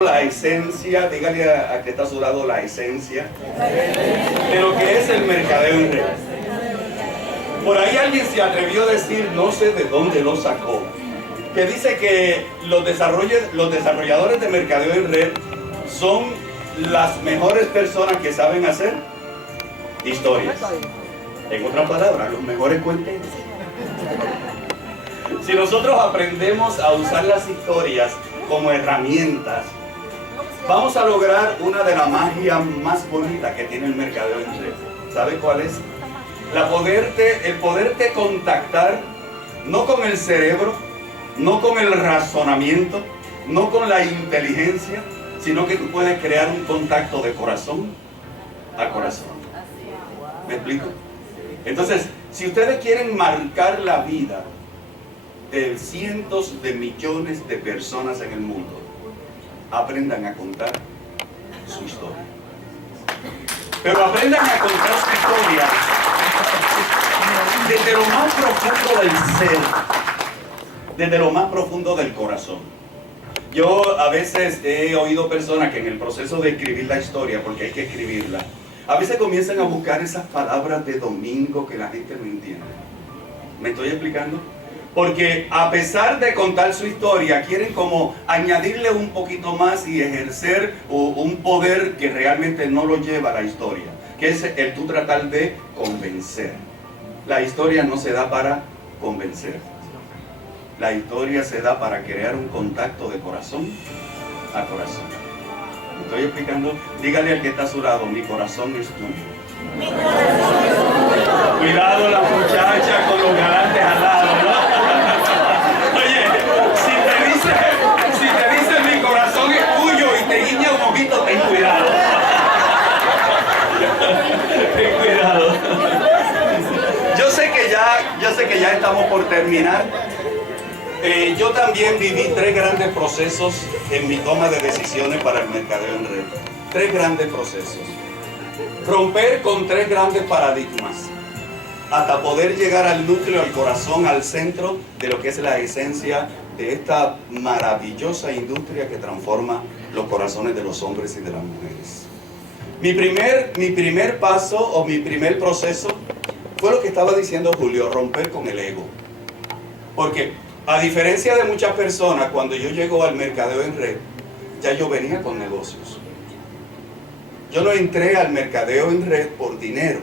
La esencia, dígale a que está a su lado la esencia de lo que es el mercadeo en red. Por ahí alguien se atrevió a decir, no sé de dónde lo sacó, que dice que los desarrolladores de mercadeo en red son las mejores personas que saben hacer historias. En otras palabras, los mejores cuenteros. Si nosotros aprendemos a usar las historias como herramientas, vamos a lograr una de las magias más bonitas que tiene el mercadeo en red. ¿Sabe cuál es? El poderte contactar no con el cerebro, no con el razonamiento, no con la inteligencia, sino que tú puedes crear un contacto de corazón a corazón. ¿Me explico? Entonces, si ustedes quieren marcar la vida de cientos de millones de personas en el mundo, aprendan a contar su historia. Pero aprendan a contar su historia desde lo más profundo del ser, desde lo más profundo del corazón. Yo a veces he oído personas que en el proceso de escribir la historia, porque hay que escribirla, a veces comienzan a buscar esas palabras de domingo que la gente no entiende. ¿Me estoy explicando? Porque a pesar de contar su historia, quieren como añadirle un poquito más y ejercer un poder que realmente no lo lleva a la historia, que es el tú tratar de convencer. La historia no se da para convencer. La historia se da para crear un contacto de corazón a corazón. ¿Me estoy explicando? Dígale al que está a su lado, mi corazón es tuyo. Cuidado la muchacha con los galantes al lado, ¿no? Oye, si te dice mi corazón es tuyo y te guiña un ojito, ten cuidado. Ten cuidado. Yo sé que ya estamos por terminar. Yo también viví 3 grandes procesos en mi toma de decisiones para el mercadeo en red. 3 grandes procesos. Romper con 3 grandes paradigmas hasta poder llegar al núcleo, al corazón, al centro de lo que es la esencia de esta maravillosa industria que transforma los corazones de los hombres y de las mujeres. Mi primer paso o mi primer proceso fue lo que estaba diciendo Julio, romper con el ego. Porque a diferencia de muchas personas, cuando yo llego al mercadeo en red, ya yo venía con negocios. Yo no entré al mercadeo en red por dinero.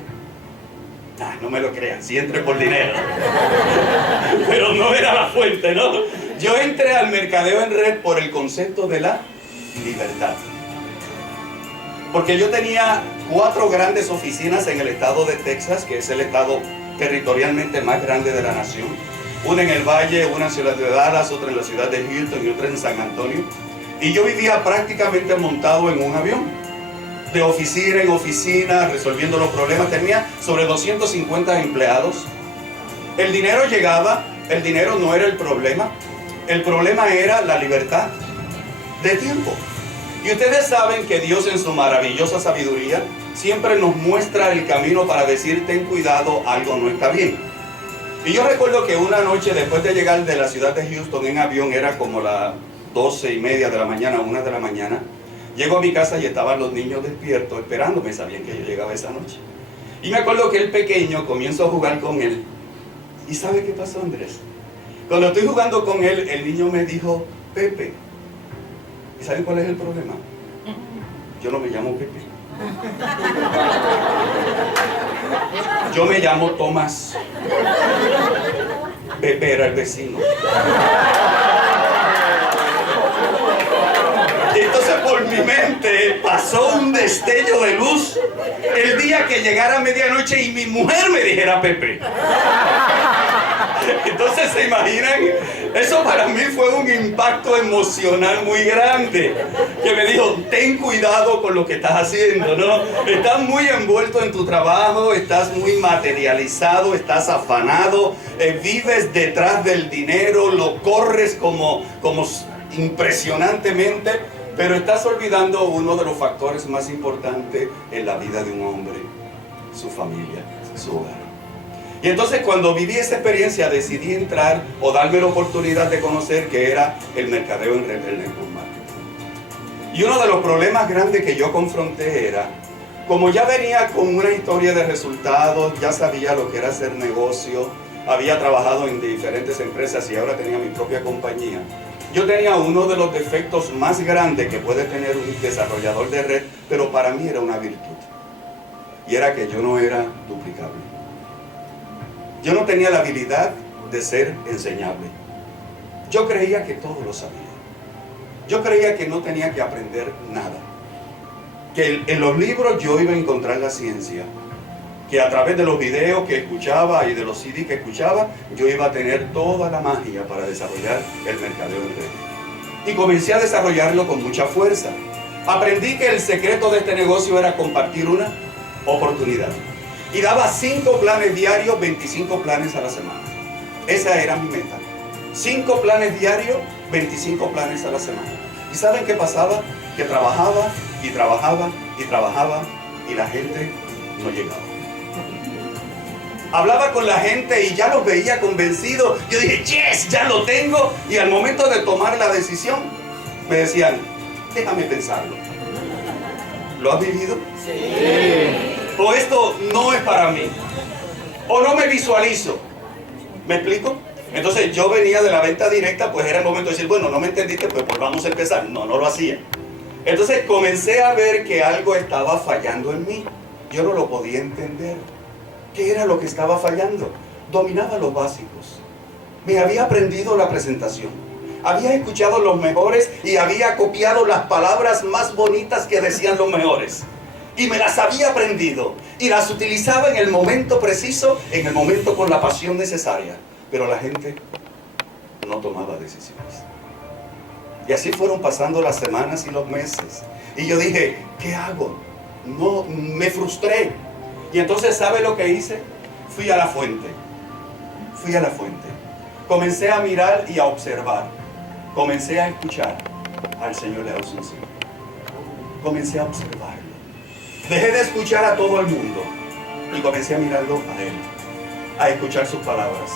No me lo crean, sí entré por dinero. Pero no era la fuente, ¿no? Yo entré al mercadeo en red por el concepto de la libertad. Porque yo tenía 4 grandes oficinas en el estado de Texas, que es el estado territorialmente más grande de la nación. Una en el Valle, una en Ciudad de Dallas, otra en la ciudad de Houston y otra en San Antonio. Y yo vivía prácticamente montado en un avión. De oficina en oficina, resolviendo los problemas. Tenía sobre 250 empleados. El dinero llegaba, el dinero no era el problema. El problema era la libertad de tiempo. Y ustedes saben que Dios en su maravillosa sabiduría siempre nos muestra el camino para decir, ten cuidado, algo no está bien. Y yo recuerdo que una noche después de llegar de la ciudad de Houston en avión, era como las 12:30 de la mañana, 1 de la mañana, llego a mi casa y estaban los niños despiertos esperándome, sabían que yo llegaba esa noche. Y me acuerdo que el pequeño comienzo a jugar con él. ¿Y sabe qué pasó, Andrés? Cuando estoy jugando con él, el niño me dijo, Pepe. ¿Y saben cuál es el problema? Yo no me llamo Pepe. Yo me llamo Tomás. Pepe era el vecino. Y entonces por mi mente pasó un destello de luz el día que llegara a medianoche y mi mujer me dijera Pepe. Entonces, ¿se imaginan? Eso para mí fue un impacto emocional muy grande. Que me dijo, ten cuidado con lo que estás haciendo, ¿no? Estás muy envuelto en tu trabajo, estás muy materializado, estás afanado, vives detrás del dinero, lo corres como impresionantemente, pero estás olvidando uno de los factores más importantes en la vida de un hombre, su familia, su hogar. Y entonces cuando viví esa experiencia decidí entrar o darme la oportunidad de conocer que era el mercadeo en red del network marketing. Y uno de los problemas grandes que yo confronté era, como ya venía con una historia de resultados, ya sabía lo que era hacer negocio, había trabajado en diferentes empresas y ahora tenía mi propia compañía. Yo tenía uno de los defectos más grandes que puede tener un desarrollador de red, pero para mí era una virtud. Y era que yo no era duplicable. Yo no tenía la habilidad de ser enseñable. Yo creía que todo lo sabía. Yo creía que no tenía que aprender nada. Que en los libros yo iba a encontrar la ciencia. Que a través de los videos que escuchaba y de los CD que escuchaba, yo iba a tener toda la magia para desarrollar el mercadeo en red. Y comencé a desarrollarlo con mucha fuerza. Aprendí que el secreto de este negocio era compartir una oportunidad. Y daba 5 planes diarios, 25 planes a la semana. Esa era mi meta. 5 planes diarios, 25 planes a la semana. ¿Y saben qué pasaba? Que trabajaba y trabajaba y trabajaba y la gente no llegaba. Hablaba con la gente y ya los veía convencidos. Yo dije, yes, ya lo tengo. Y al momento de tomar la decisión, me decían, déjame pensarlo. ¿Lo has vivido? Sí. O esto no es para mí. O no me visualizo. ¿Me explico? Entonces yo venía de la venta directa, pues era el momento de decir, bueno, no me entendiste, pues volvamos a empezar. No lo hacía. Entonces comencé a ver que algo estaba fallando en mí. Yo no lo podía entender. ¿Qué era lo que estaba fallando? Dominaba los básicos. Me había aprendido la presentación. Había escuchado los mejores y había copiado las palabras más bonitas que decían los mejores. Y me las había aprendido. Y las utilizaba en el momento preciso, en el momento con la pasión necesaria. Pero la gente no tomaba decisiones. Y así fueron pasando las semanas y los meses. Y yo dije, ¿qué hago? No, me frustré. Y entonces, ¿sabe lo que hice? Fui a la fuente. Fui a la fuente. Comencé a mirar y a observar. Comencé a escuchar al Señor Leao Sun Sin. Comencé a observarlo. Dejé de escuchar a todo el mundo y comencé a mirarlo a Él. A escuchar sus palabras,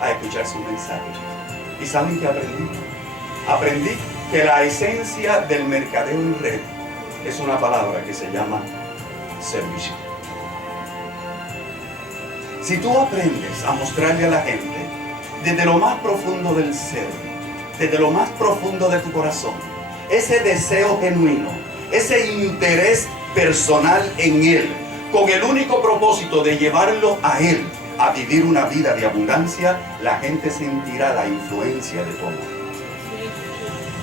a escuchar su mensaje. ¿Y saben qué aprendí? Aprendí que la esencia del mercadeo en red es una palabra que se llama servicio. Si tú aprendes a mostrarle a la gente desde lo más profundo del ser, desde lo más profundo de tu corazón, ese deseo genuino, ese interés personal en Él, con el único propósito de llevarlo a Él a vivir una vida de abundancia, la gente sentirá la influencia de tu amor.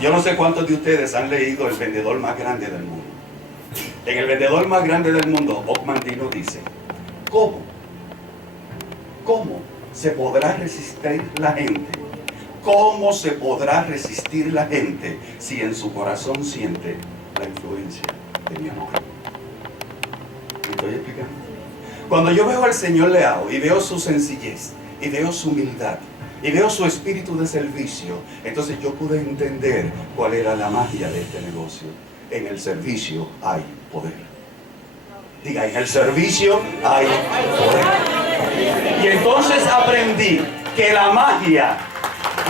Yo no sé cuántos de ustedes han leído El vendedor más grande del mundo. En El vendedor más grande del mundo, Og Mandino dice, ¿Cómo se podrá resistir la gente? ¿Cómo se podrá resistir la gente si en su corazón siente la influencia de mi amor? ¿Me estoy explicando? Cuando yo veo al Señor Leao y veo su sencillez, y veo su humildad, y veo su espíritu de servicio, entonces yo pude entender cuál era la magia de este negocio. En el servicio hay poder. Diga, en el servicio hay poder. Y entonces aprendí que la magia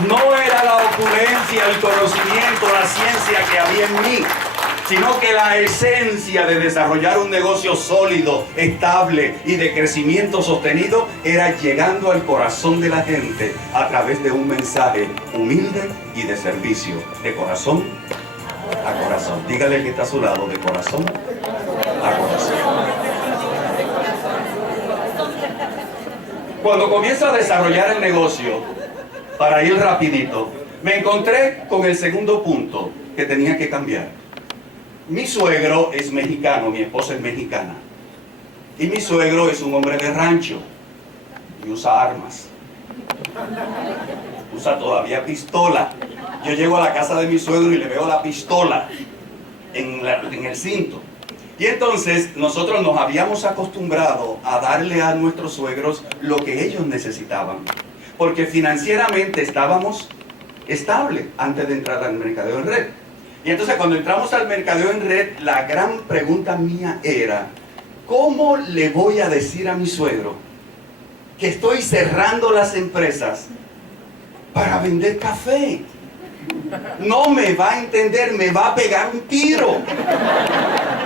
no era la opulencia, el conocimiento, la ciencia que había en mí, sino que la esencia de desarrollar un negocio sólido, estable y de crecimiento sostenido era llegando al corazón de la gente a través de un mensaje humilde y de servicio, de corazón a corazón. Dígale que está a su lado, de corazón a corazón. Cuando comienzo a desarrollar el negocio, para ir rapidito, me encontré con el segundo punto que tenía que cambiar. Mi suegro es mexicano, mi esposa es mexicana. Y mi suegro es un hombre de rancho y usa armas. Usa todavía pistola. Yo llego a la casa de mi suegro y le veo la pistola en el cinto. Y entonces nosotros nos habíamos acostumbrado a darle a nuestros suegros lo que ellos necesitaban. Porque financieramente estábamos estables antes de entrar al mercadeo en red. Y entonces cuando entramos al mercadeo en red, la gran pregunta mía era, ¿cómo le voy a decir a mi suegro que estoy cerrando las empresas para vender café? No me va a entender, me va a pegar un tiro.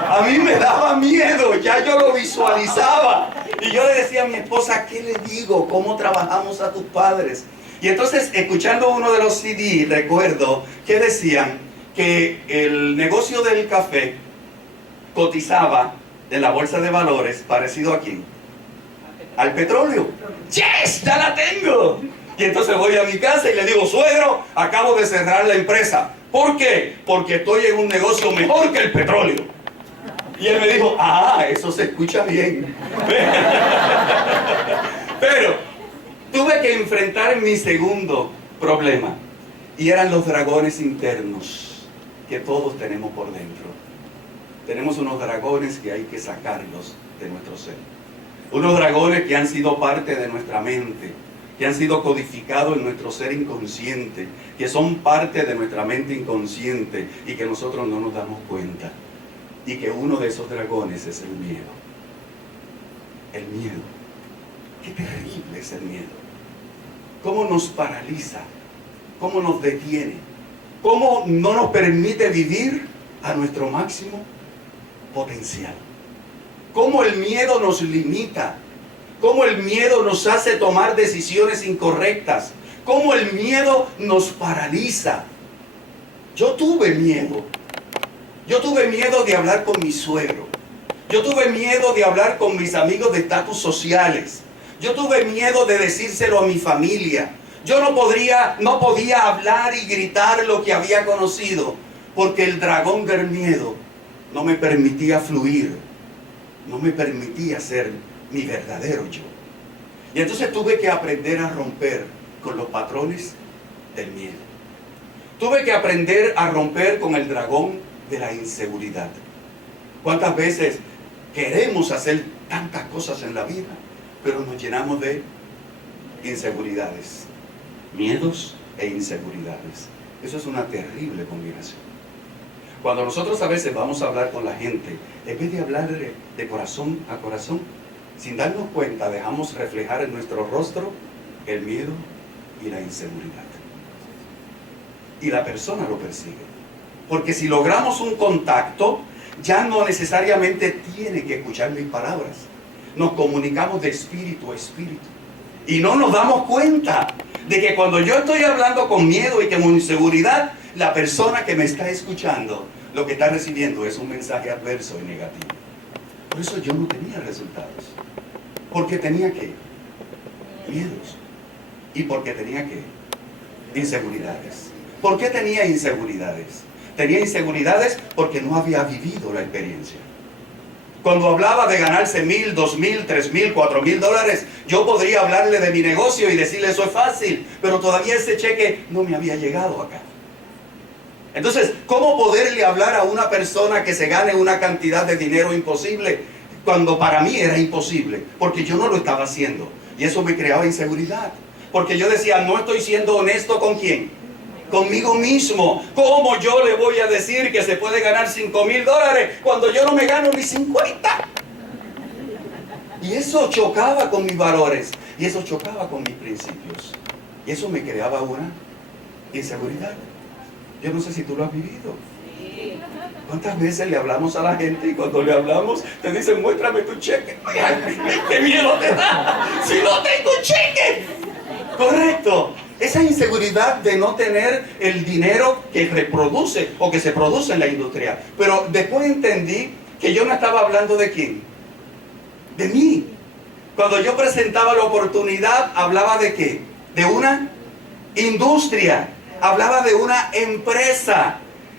A mí me daba miedo, ya yo lo visualizaba. Y yo le decía a mi esposa, ¿qué le digo? ¿Cómo trabajamos a tus padres? Y entonces, escuchando uno de los CD, recuerdo que decían que el negocio del café cotizaba en la bolsa de valores, parecido a quién? Al petróleo. ¡Yes! ¡Ya la tengo! Y entonces voy a mi casa y le digo, suegro, acabo de cerrar la empresa. ¿Por qué? Porque estoy en un negocio mejor que el petróleo. Y él me dijo, eso se escucha bien. Pero tuve que enfrentar mi segundo problema. Y eran los dragones internos que todos tenemos por dentro. Tenemos unos dragones que hay que sacarlos de nuestro ser. Unos dragones que han sido parte de nuestra mente, que han sido codificados en nuestro ser inconsciente, que son parte de nuestra mente inconsciente y que nosotros no nos damos cuenta. Y que uno de esos dragones es el miedo. El miedo. Qué terrible es el miedo. Cómo nos paraliza, cómo nos detiene, cómo no nos permite vivir a nuestro máximo potencial. Cómo el miedo nos limita, cómo el miedo nos hace tomar decisiones incorrectas, cómo el miedo nos paraliza. Yo tuve miedo. Yo tuve miedo de hablar con mi suegro. Yo tuve miedo de hablar con mis amigos de estatus sociales. Yo tuve miedo de decírselo a mi familia. Yo no podía hablar y gritar lo que había conocido, porque el dragón del miedo no me permitía fluir, no me permitía ser mi verdadero yo. Y entonces tuve que aprender a romper con los patrones del miedo. Tuve que aprender a romper con el dragón de la inseguridad. ¿Cuántas veces queremos hacer tantas cosas en la vida, pero nos llenamos de inseguridades? Miedos e inseguridades. Eso es una terrible combinación. Cuando nosotros a veces vamos a hablar con la gente, en vez de hablar de corazón a corazón, sin darnos cuenta, dejamos reflejar en nuestro rostro el miedo y la inseguridad. Y la persona lo persigue. Porque si logramos un contacto, ya no necesariamente tiene que escuchar mis palabras. Nos comunicamos de espíritu a espíritu. Y no nos damos cuenta de que cuando yo estoy hablando con miedo y con inseguridad, la persona que me está escuchando, lo que está recibiendo es un mensaje adverso y negativo. Por eso yo no tenía resultados. Porque tenía que miedos. Y porque tenía que inseguridades. ¿Por qué tenía inseguridades? Tenía inseguridades porque no había vivido la experiencia. Cuando hablaba de ganarse $1,000, $2,000, $3,000, $4,000, yo podría hablarle de mi negocio y decirle eso es fácil, pero todavía ese cheque no me había llegado acá. Entonces, ¿cómo poderle hablar a una persona que se gane una cantidad de dinero imposible cuando para mí era imposible? Porque yo no lo estaba haciendo y eso me creaba inseguridad. Porque yo decía, no estoy siendo honesto ¿con quién? Conmigo mismo. ¿Cómo yo le voy a decir que se puede ganar $5,000 cuando yo no me gano ni 50? Y eso chocaba con mis valores. Y eso chocaba con mis principios. Y eso me creaba una inseguridad. Yo no sé si tú lo has vivido. ¿Cuántas veces le hablamos a la gente y cuando le hablamos te dicen, muéstrame tu cheque? ¿Qué miedo te da? Si no tengo cheque. Correcto. Esa inseguridad de no tener el dinero que reproduce o que se produce en la industria. Pero después entendí que yo no estaba hablando de quién. De mí. Cuando yo presentaba la oportunidad, hablaba de qué. De una industria. Hablaba de una empresa.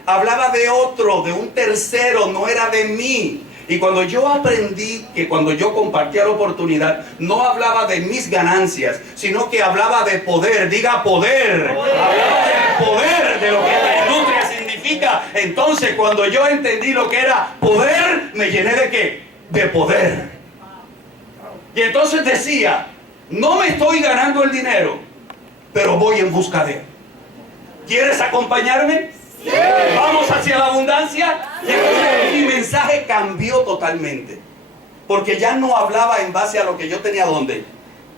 Hablaba de otro, de un tercero. No era de mí. Y cuando yo aprendí que cuando yo compartía la oportunidad, no hablaba de mis ganancias, sino que hablaba de poder. Diga poder. Hablaba del poder, de lo que la industria significa. Entonces, cuando yo entendí lo que era poder, me llené de ¿qué? De poder. Y entonces decía, no me estoy ganando el dinero, pero voy en busca de él. ¿Quieres acompañarme? Sí. Vamos hacia la abundancia. Y mi mensaje cambió totalmente, porque ya no hablaba en base a lo que yo tenía ¿dónde?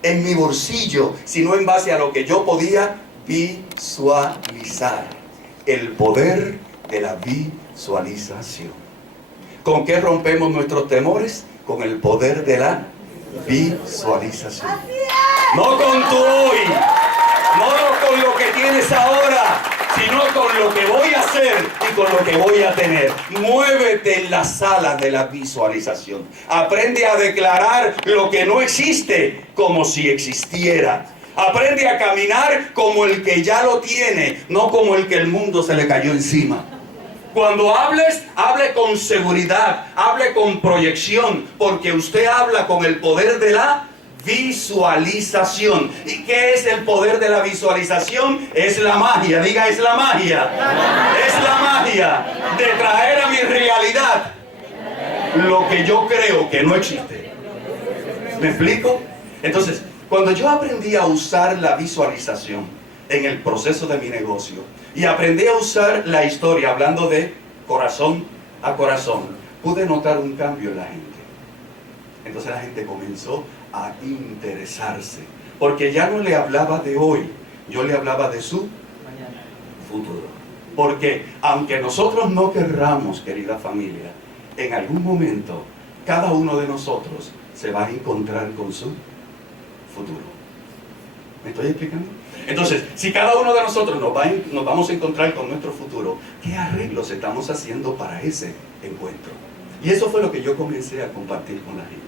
En mi bolsillo, sino en base a lo que yo podía visualizar. el poder de la visualización. ¿Con qué rompemos nuestros temores? Con el poder de la visualización. No con tu hoy, no con lo que tienes ahora, sino con lo que voy a hacer y con lo que voy a tener. Muévete en las salas de la visualización. Aprende a declarar lo que no existe como si existiera. Aprende a caminar como el que ya lo tiene, no como el que el mundo se le cayó encima. Cuando hables, hable con seguridad, hable con proyección, porque usted habla con el poder de la visualización. ¿Y qué es el poder de la visualización? Es la magia, diga, es la magia. Es la magia de traer a mi realidad lo que yo creo que no existe. ¿Me explico? Entonces, cuando yo aprendí a usar la visualización en el proceso de mi negocio y aprendí a usar la historia hablando de corazón a corazón, pude notar un cambio en la gente. Entonces la gente comenzó a interesarse, porque ya no le hablaba de hoy, yo le hablaba de su futuro. Porque aunque nosotros no querramos, querida familia, en algún momento cada uno de nosotros se va a encontrar con su futuro. ¿Me estoy explicando? Entonces, si cada uno de nosotros nos vamos a encontrar con nuestro futuro, ¿qué arreglos estamos haciendo para ese encuentro? Y eso fue lo que yo comencé a compartir con la gente.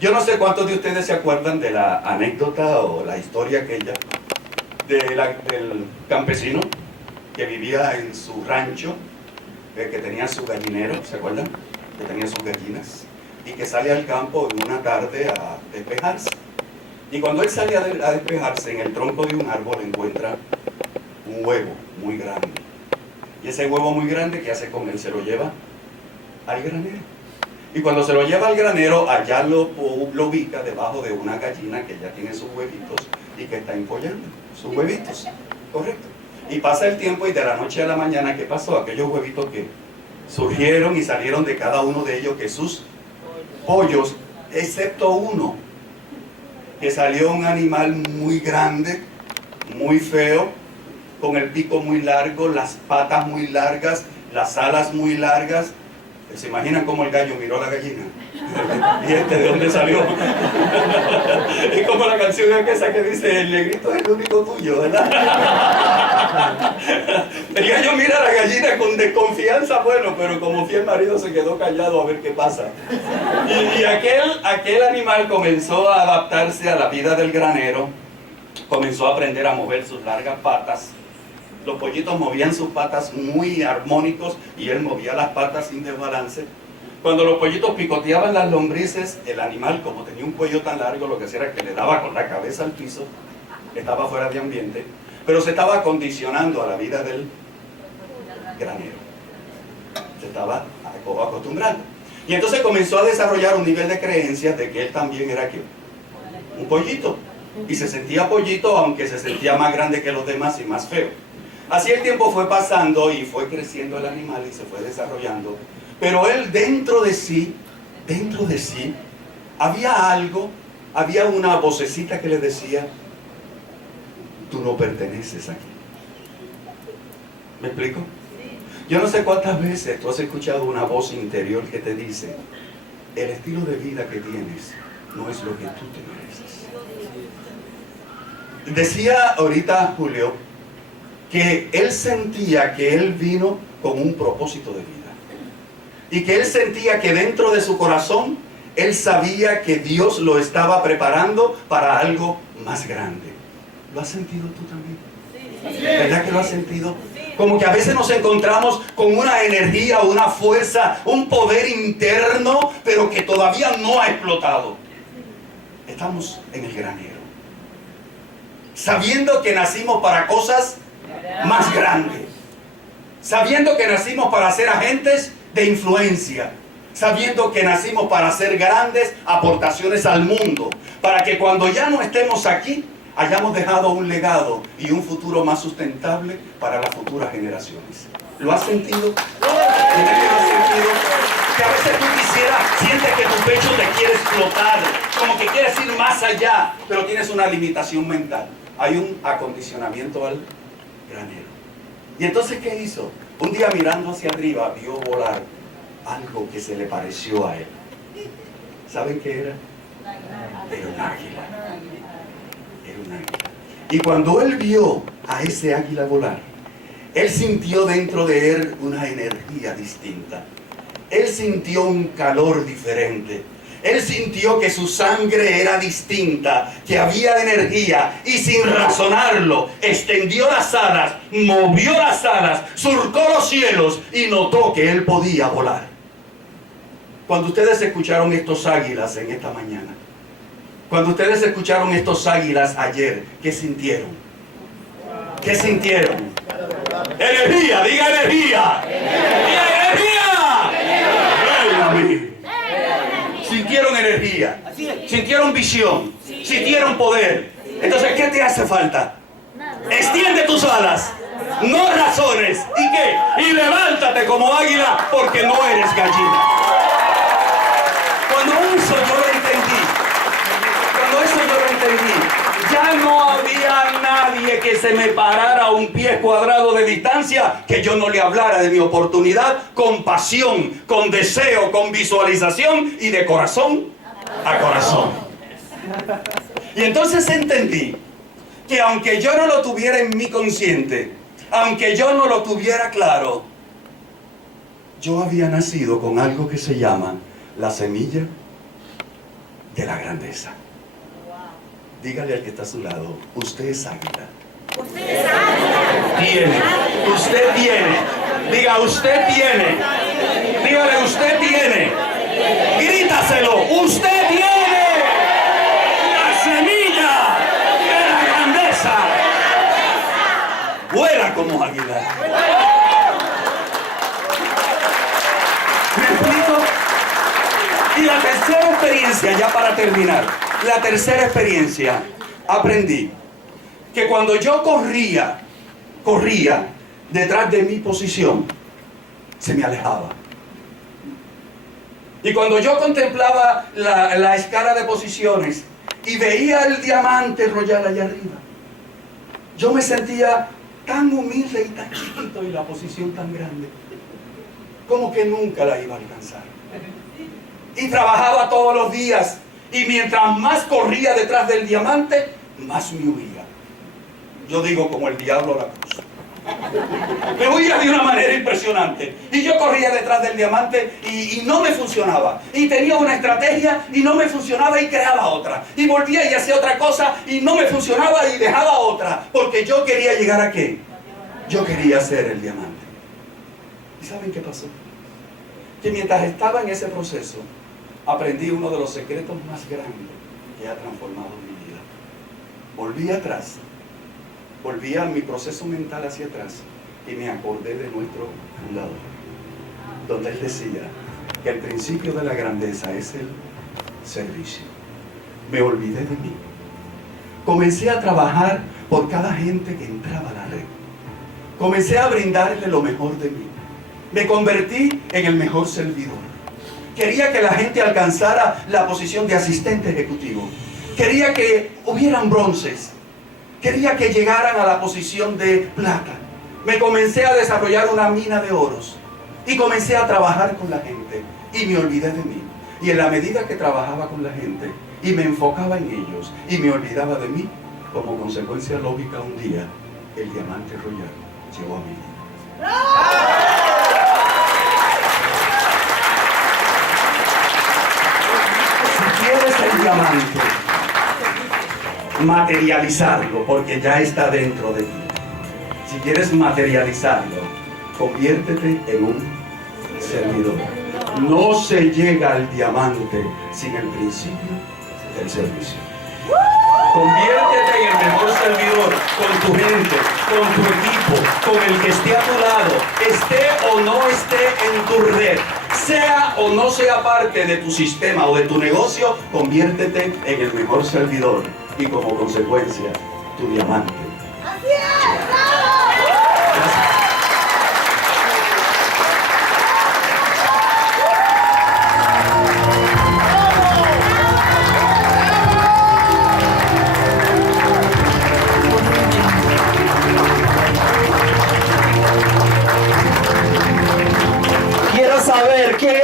Yo no sé cuántos de ustedes se acuerdan de la anécdota o la historia aquella del campesino que vivía en su rancho, que tenía su gallinero, ¿se acuerdan? Que tenía sus gallinas, y que sale al campo en una tarde a despejarse. Y cuando él sale a despejarse, en el tronco de un árbol encuentra un huevo muy grande. Y ese huevo muy grande, ¿qué hace con él? Se lo lleva al granero. Y cuando se lo lleva al granero, allá lo ubica debajo de una gallina que ya tiene sus huevitos y que está empollando sus huevitos. Correcto. Y pasa el tiempo y de la noche a la mañana, ¿qué pasó? Aquellos huevitos que surgieron y salieron de cada uno de ellos, que sus pollos, excepto uno, que salió un animal muy grande, muy feo, con el pico muy largo, las patas muy largas, las alas muy largas. ¿Se imaginan cómo el gallo miró a la gallina? ¿Y de dónde salió? Es como la canción esa que dice, el negrito es el único tuyo, ¿verdad? El gallo mira a la gallina con desconfianza, bueno, pero como fiel marido se quedó callado a ver qué pasa. Y aquel animal comenzó a adaptarse a la vida del granero, comenzó a aprender a mover sus largas patas. Los pollitos movían sus patas muy armónicos y él movía las patas sin desbalance. Cuando los pollitos picoteaban las lombrices, el animal, como tenía un cuello tan largo, lo que hacía era que le daba con la cabeza al piso, estaba fuera de ambiente, pero se estaba acondicionando a la vida del granero. Se estaba acostumbrando. Y entonces comenzó a desarrollar un nivel de creencias de que él también era ¿qué? Un pollito. Y se sentía pollito, aunque se sentía más grande que los demás y más feo. Así el tiempo fue pasando y fue creciendo el animal y se fue desarrollando. Pero él dentro de sí, había algo, había una vocecita que le decía, tú no perteneces aquí. ¿Me explico? Yo no sé cuántas veces tú has escuchado una voz interior que te dice, el estilo de vida que tienes no es lo que tú te mereces. Decía ahorita Julio, que él sentía que él vino con un propósito de vida. Y que él sentía que dentro de su corazón, él sabía que Dios lo estaba preparando para algo más grande. ¿Lo has sentido tú también? Sí. ¿Verdad que lo has sentido? Como que a veces nos encontramos con una energía, una fuerza, un poder interno, pero que todavía no ha explotado. Estamos en el granero. Sabiendo que nacimos para cosas más grande, sabiendo que nacimos para ser agentes de influencia, sabiendo que nacimos para hacer grandes aportaciones al mundo, para que cuando ya no estemos aquí hayamos dejado un legado y un futuro más sustentable para las futuras generaciones. ¿Lo has sentido? ¿Lo has sentido? Que a veces tú sientes que tu pecho te quiere explotar, como que quieres ir más allá, pero tienes una limitación mental. Hay un acondicionamiento al granero. Y entonces, ¿qué hizo? Un día mirando hacia arriba, vio volar algo que se le pareció a él. ¿Saben qué era? Era un águila. Era un águila. Y cuando él vio a ese águila volar, él sintió dentro de él una energía distinta. Él sintió un calor diferente. Él sintió que su sangre era distinta, que había energía, y sin razonarlo, extendió las alas, movió las alas, surcó los cielos y notó que él podía volar. Cuando ustedes escucharon estos águilas en esta mañana, cuando ustedes escucharon estos águilas ayer, ¿qué sintieron? ¿Qué sintieron? Energía, diga energía. Diga energía. Ven a mí. Sintieron energía, sintieron visión, sintieron poder. Entonces, ¿qué te hace falta? Extiende tus alas, no razones. ¿Y qué? Y levántate como águila, porque no eres gallina. Cuando eso yo lo entendí, ya no había nadie que se me parara a un pie cuadrado de distancia que yo no le hablara de mi oportunidad con pasión, con deseo, con visualización y de corazón a corazón. Y entonces entendí que aunque yo no lo tuviera en mi consciente, aunque yo no lo tuviera claro, yo había nacido con algo que se llama la semilla de la grandeza. Dígale al que está a su lado, usted es águila. Usted es águila. Tiene. Usted tiene. Diga, usted tiene. Dígale, usted tiene. Grítaselo. Usted tiene la semilla de la grandeza. Vuela como águila. ¿Me explico? Y la tercera experiencia, ya para terminar, la tercera experiencia, aprendí que cuando yo corría detrás de mi posición, se me alejaba. Y cuando yo contemplaba la escala de posiciones y veía el diamante royal allá arriba, yo me sentía tan humilde y tan chiquito y la posición tan grande, como que nunca la iba a alcanzar. Y trabajaba todos los días, y mientras más corría detrás del diamante, más me huía. Yo digo como el diablo a la cruz. Me huía de una manera impresionante. Y yo corría detrás del diamante y no me funcionaba. Y tenía una estrategia y no me funcionaba y creaba otra. Y volvía y hacía otra cosa y no me funcionaba y dejaba otra. Porque yo quería llegar ¿a qué? Yo quería ser el diamante. ¿Y saben qué pasó? Que mientras estaba en ese proceso, aprendí uno de los secretos más grandes que ha transformado mi vida. Volví atrás, volví a mi proceso mental hacia atrás y me acordé de nuestro fundador, donde él decía que el principio de la grandeza es el servicio. Me olvidé de mí. Comencé a trabajar por cada gente que entraba a la red. Comencé a brindarle lo mejor de mí. Me convertí en el mejor servidor. Quería que la gente alcanzara la posición de asistente ejecutivo. Quería que hubieran bronces. Quería que llegaran a la posición de plata. Me comencé a desarrollar una mina de oros. Y comencé a trabajar con la gente. Y me olvidé de mí. Y en la medida que trabajaba con la gente y me enfocaba en ellos y me olvidaba de mí, como consecuencia lógica, un día el diamante royal llegó a mi vida. Quieres el diamante, materializarlo, porque ya está dentro de ti. Si quieres materializarlo, conviértete en un servidor. No se llega al diamante sin el principio del servicio. Conviértete en el mejor servidor con tu gente, con tu equipo, con el que esté a tu lado, esté o no esté en tu red, sea o no sea parte de tu sistema o de tu negocio, conviértete en el mejor servidor y como consecuencia, tu diamante. ¡Así es! ¡Bravo!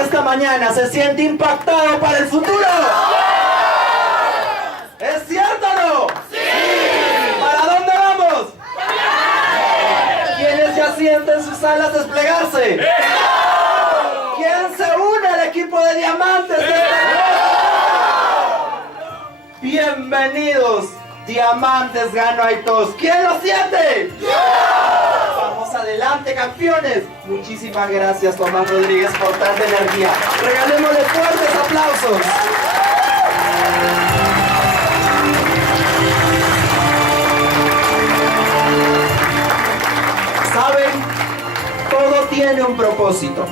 esta mañana se siente impactado para el futuro? ¿Es cierto o no? ¡Sí! ¿Para dónde vamos? ¿Quiénes ya sienten sus alas desplegarse? ¿Quién se une al equipo de diamantes? Bienvenidos, diamantes Ganoitos. ¿Quién lo siente? Vamos adelante, campeones. Muchísimas gracias, Tomás Rodríguez, por tanta energía. Regalémosle fuertes aplausos. ¿Saben? Todo tiene un propósito.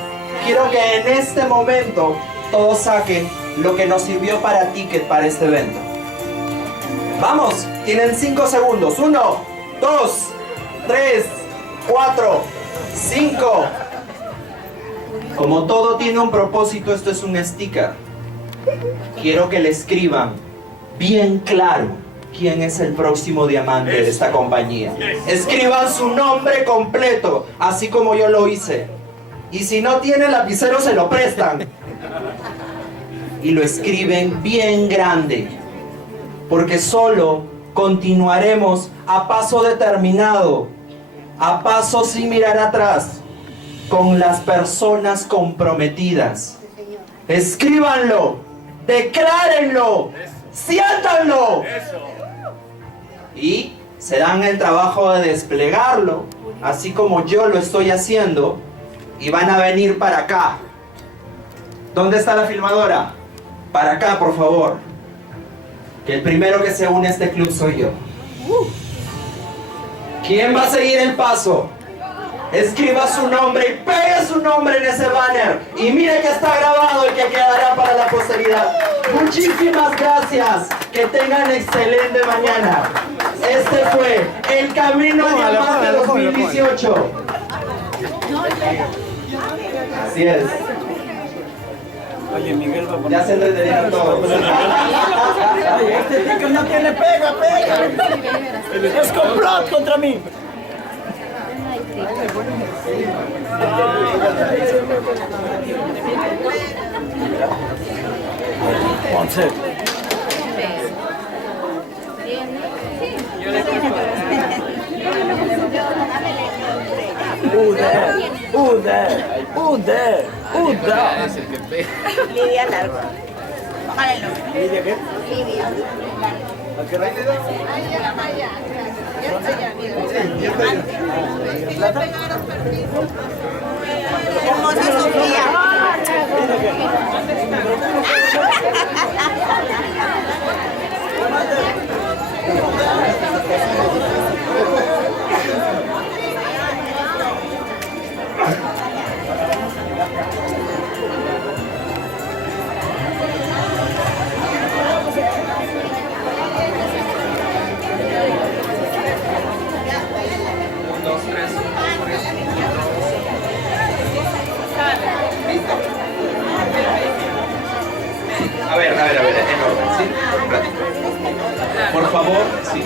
Quiero que en este momento todos saquen lo que nos sirvió para ticket para este evento. Vamos, tienen 5 segundos. 1, 2, 3, 4, 5. Como todo tiene un propósito, esto es un sticker. Quiero que le escriban bien claro quién es el próximo diamante de esta compañía. Escriban su nombre completo, así como yo lo hice. Y si no tienen lapicero, se lo prestan. Y lo escriben bien grande. Porque solo continuaremos a paso determinado, a paso sin mirar atrás, con las personas comprometidas. Escríbanlo, declárenlo, siéntanlo. Y se dan el trabajo de desplegarlo, así como yo lo estoy haciendo, y van a venir para acá. ¿Dónde está la filmadora? Para acá, por favor. Que el primero que se une a este club soy yo. ¿Quién va a seguir el paso? Escriba su nombre y pegue su nombre en ese banner. Y mire que está grabado y que quedará para la posteridad. Muchísimas gracias. Que tengan excelente mañana. Este fue el Camino Diamante 2018. Así es. Oye, Miguel va a poner... Ya se entretenieron todos. Ay, este ticket no tiene pega. Es complot contra mí. Ponce. Lidia Largo. Bájale el nombre. ¿Lidia qué? Lidia. ¿A qué raíz de edad? Hermosa Sofía. A ver, en orden, ¿sí? Un ratito. Por favor, sí.